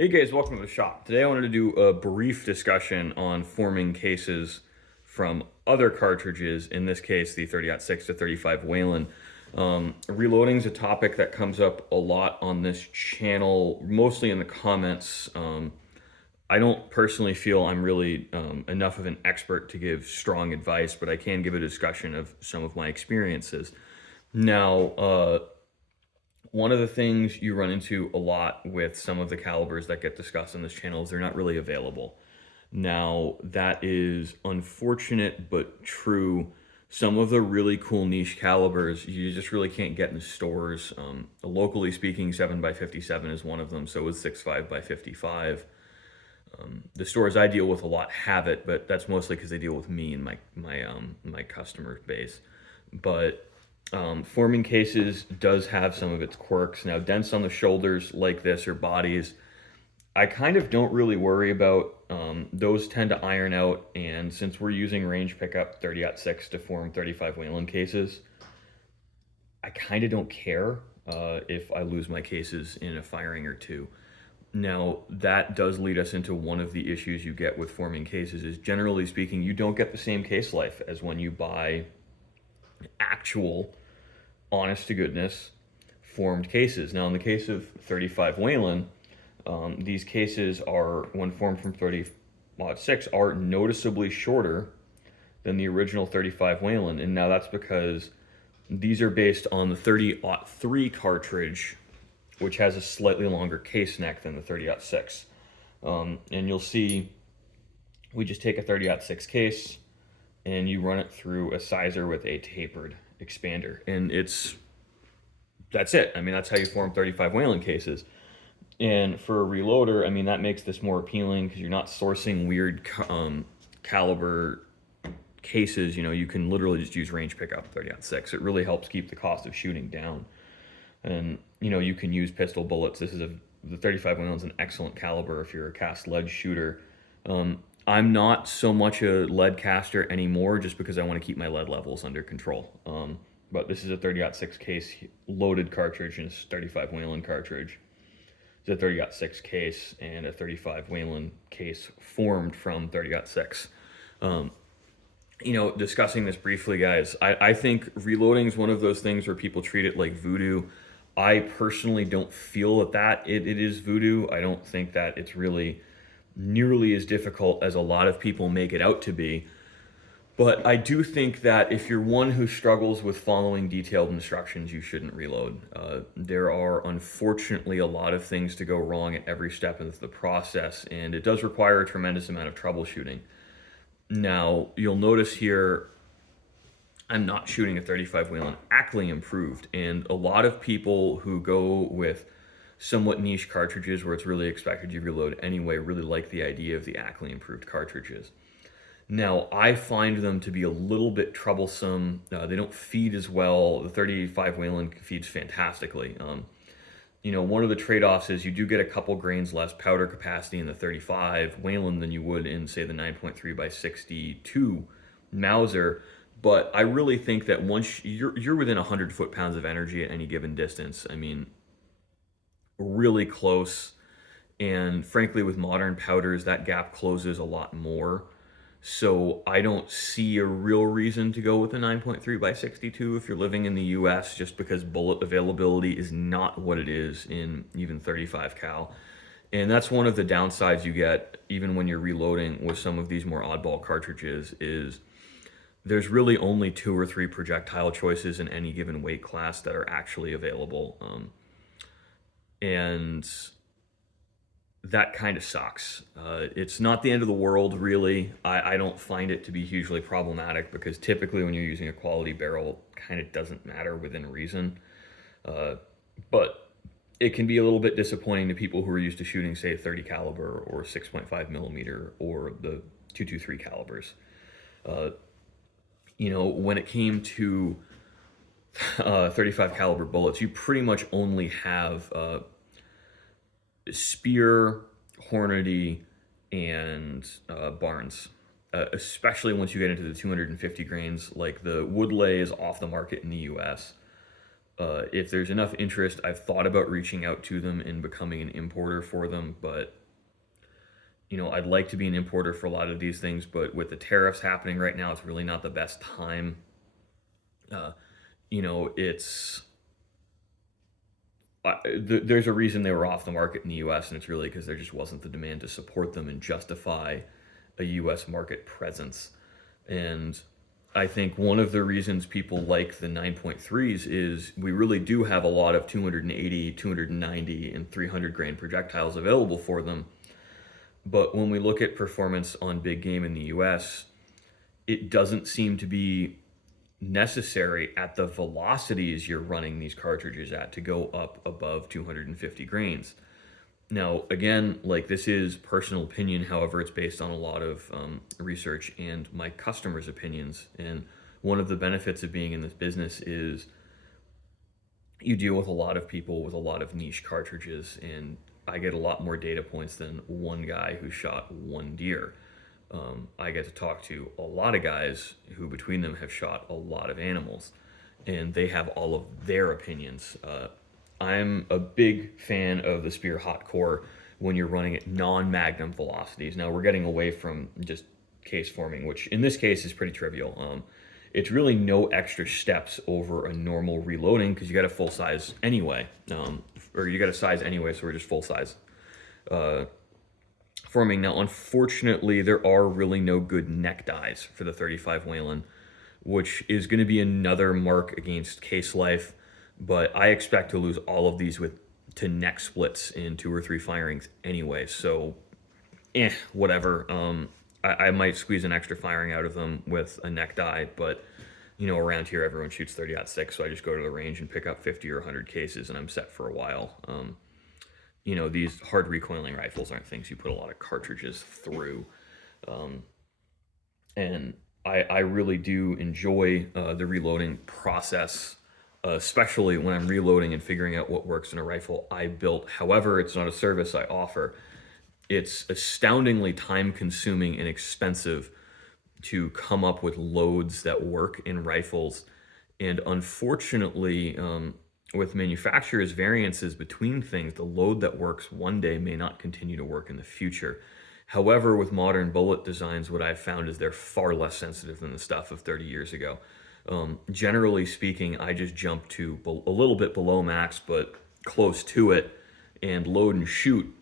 Hey guys, welcome to the shop. Today I wanted to do a brief discussion on forming cases from other cartridges, in this case the 30-06 to 35 whelen. Reloading is a topic that comes up a lot on this channel, mostly in the comments. I don't personally feel I'm really enough of an expert to give strong advice, but I can give a discussion of some of my experiences. Now, one of the things you run into a lot with some of the calibers that get discussed on this channel is they're not really available. Now, that is unfortunate but true. Some of the really cool niche calibers you just really can't get in stores. Locally speaking, 7x57 is one of them, so is 6.5x55. The stores I deal with a lot have it, but that's mostly because they deal with me and my customer base. But forming cases does have some of its quirks. Now, dents on the shoulders like this or bodies, I kind of don't really worry about. Those tend to iron out, and since we're using range pickup 30-06 to form 35 whelen cases, I kind of don't care if I lose my cases in a firing or two. Now, that does lead us into one of the issues you get with forming cases is, generally speaking, you don't get the same case life as when you buy actual, honest to goodness, formed cases. Now, in the case of 35 whelen, these cases are, when formed from 30-06, are noticeably shorter than the original 35 whelen. And now that's because these are based on the 30-03 cartridge, which has a slightly longer case neck than the 30-06. And you'll see, we just take a 30-06 case and you run it through a sizer with a tapered expander, and that's it. I mean, that's how you form 35 whelen cases. And for a reloader, I mean, that makes this more appealing because you're not sourcing weird caliber cases. You know, you can literally just use range pickup 30-06. It really helps keep the cost of shooting down. And you know, you can use pistol bullets. The 35 whelen is an excellent caliber if you're a cast lead shooter. I'm not so much a lead caster anymore, just because I want to keep my lead levels under control. But this is a 30-06 case loaded cartridge, and it's 35 whelen cartridge. It's a 30-06 case and a 35 whelen case formed from 30-06. You know, discussing this briefly, guys, I think reloading is one of those things where people treat it like voodoo. I personally don't feel that it is voodoo. I don't think that it's really nearly as difficult as a lot of people make it out to be. But I do think that if you're one who struggles with following detailed instructions, you shouldn't reload. There are unfortunately a lot of things to go wrong at every step of the process, and it does require a tremendous amount of troubleshooting. Now, you'll notice here, I'm not shooting a 35 whelen Ackley improved, and a lot of people who go with somewhat niche cartridges where it's really expected you reload anyway really like the idea of the Ackley improved cartridges. Now, I find them to be a little bit troublesome. They don't feed as well. The 35 whelen feeds fantastically. You know, one of the trade-offs is you do get a couple grains less powder capacity in the 35 whelen than you would in, say, the 9.3 by 62 Mauser. But I really think that once you're within 100 foot-pounds of energy at any given distance, I mean, really close. And frankly, with modern powders, that gap closes a lot more. So I don't see a real reason to go with a 9.3 by 62 if you're living in the US, just because bullet availability is not what it is in even 35 cal. And that's one of the downsides you get even when you're reloading with some of these more oddball cartridges is there's really only 2 or 3 projectile choices in any given weight class that are actually available. And that kind of sucks. It's not the end of the world, really. I don't find it to be hugely problematic because typically when you're using a quality barrel, it kind of doesn't matter within reason. But it can be a little bit disappointing to people who are used to shooting, say, 30 caliber or 6.5 millimeter or the 223 calibers. You know, when it came to 35 caliber bullets, you pretty much only have Spear, Hornady, and Barnes. Especially once you get into the 250 grains, like the Woodley is off the market in the US. If there's enough interest, I've thought about reaching out to them and becoming an importer for them, but I'd like to be an importer for a lot of these things, but with the tariffs happening right now, it's really not the best time. Uh, it's there's a reason they were off the market in the U.S., and it's really because there just wasn't the demand to support them and justify a U.S. market presence. And I think one of the reasons people like the 9.3s is we really do have a lot of 280, 290, and 300 grain projectiles available for them. But when we look at performance on big game in the US, it doesn't seem to be necessary at the velocities you're running these cartridges at to go up above 250 grains. Now, again, like this is personal opinion, however, it's based on a lot of research and my customers' opinions. And one of the benefits of being in this business is you deal with a lot of people with a lot of niche cartridges, and I get a lot more data points than one guy who shot one deer. I get to talk to a lot of guys who, between them, have shot a lot of animals, and they have all of their opinions. I'm a big fan of the Spear Hot Core when you're running at non-magnum velocities. Now we're getting away from just case forming, which in this case is pretty trivial. It's really no extra steps over a normal reloading because you got a full size anyway, or you got a size anyway, so we're just full size forming. Now, unfortunately, there are really no good neck dies for the 35 whelen, which is going to be another mark against case life. But I expect to lose all of these to neck splits in 2 or 3 firings anyway. So, whatever. I might squeeze an extra firing out of them with a neck die, but around here everyone shoots 30-06, so I just go to the range and pick up 50 or 100 cases, and I'm set for a while. These hard recoiling rifles aren't things you put a lot of cartridges through, and I really do enjoy the reloading process, especially when I'm reloading and figuring out what works in a rifle I built. However, it's not a service I offer. It's astoundingly time-consuming and expensive to come up with loads that work in rifles. And unfortunately, with manufacturers' variances between things, the load that works one day may not continue to work in the future. However, with modern bullet designs, what I've found is they're far less sensitive than the stuff of 30 years ago. Generally speaking, I just jump to a little bit below max, but close to it, and load and shoot.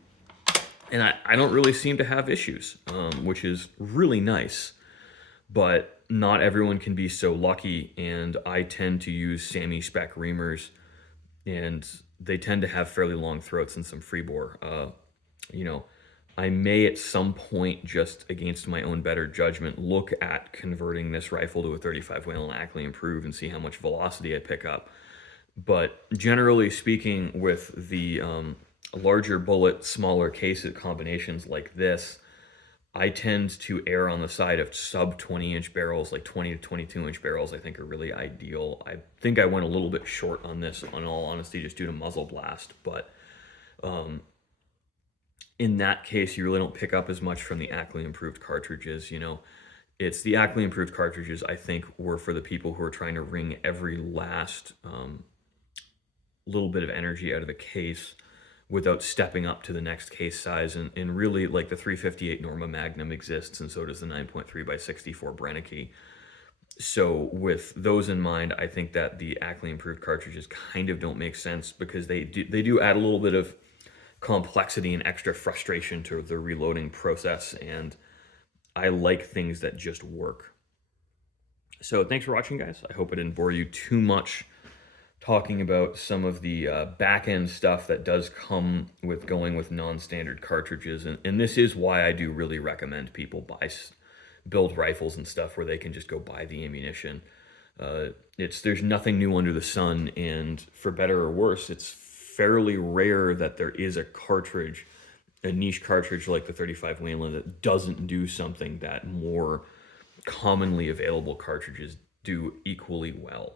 And I don't really seem to have issues, which is really nice. But not everyone can be so lucky, and I tend to use Sammy spec reamers, and they tend to have fairly long throats and some free bore. I may at some point, just against my own better judgment, look at converting this rifle to a 35 whelen Ackley improved and see how much velocity I pick up. But generally speaking, with the larger bullet, smaller case combinations like this, I tend to err on the side of sub 20-inch barrels, like 20 to 22-inch barrels I think are really ideal. I think I went a little bit short on this, in all honesty, just due to muzzle blast. But in that case, you really don't pick up as much from the Ackley improved cartridges. It's the Ackley improved cartridges, I think, were for the people who are trying to wring every last little bit of energy out of the case without stepping up to the next case size. And really, like, the 358 Norma Magnum exists, and so does the 9.3 by 64 Brennecke. So with those in mind, I think that the Ackley improved cartridges kind of don't make sense, because they do add a little bit of complexity and extra frustration to the reloading process, and I like things that just work. So thanks for watching, guys. I hope I didn't bore you too much talking about some of the back-end stuff that does come with going with non-standard cartridges. And this is why I do really recommend people build rifles and stuff where they can just go buy the ammunition. There's nothing new under the sun, and for better or worse, it's fairly rare that there is a cartridge, a niche cartridge like the 35 Whelen, that doesn't do something that more commonly available cartridges do equally well.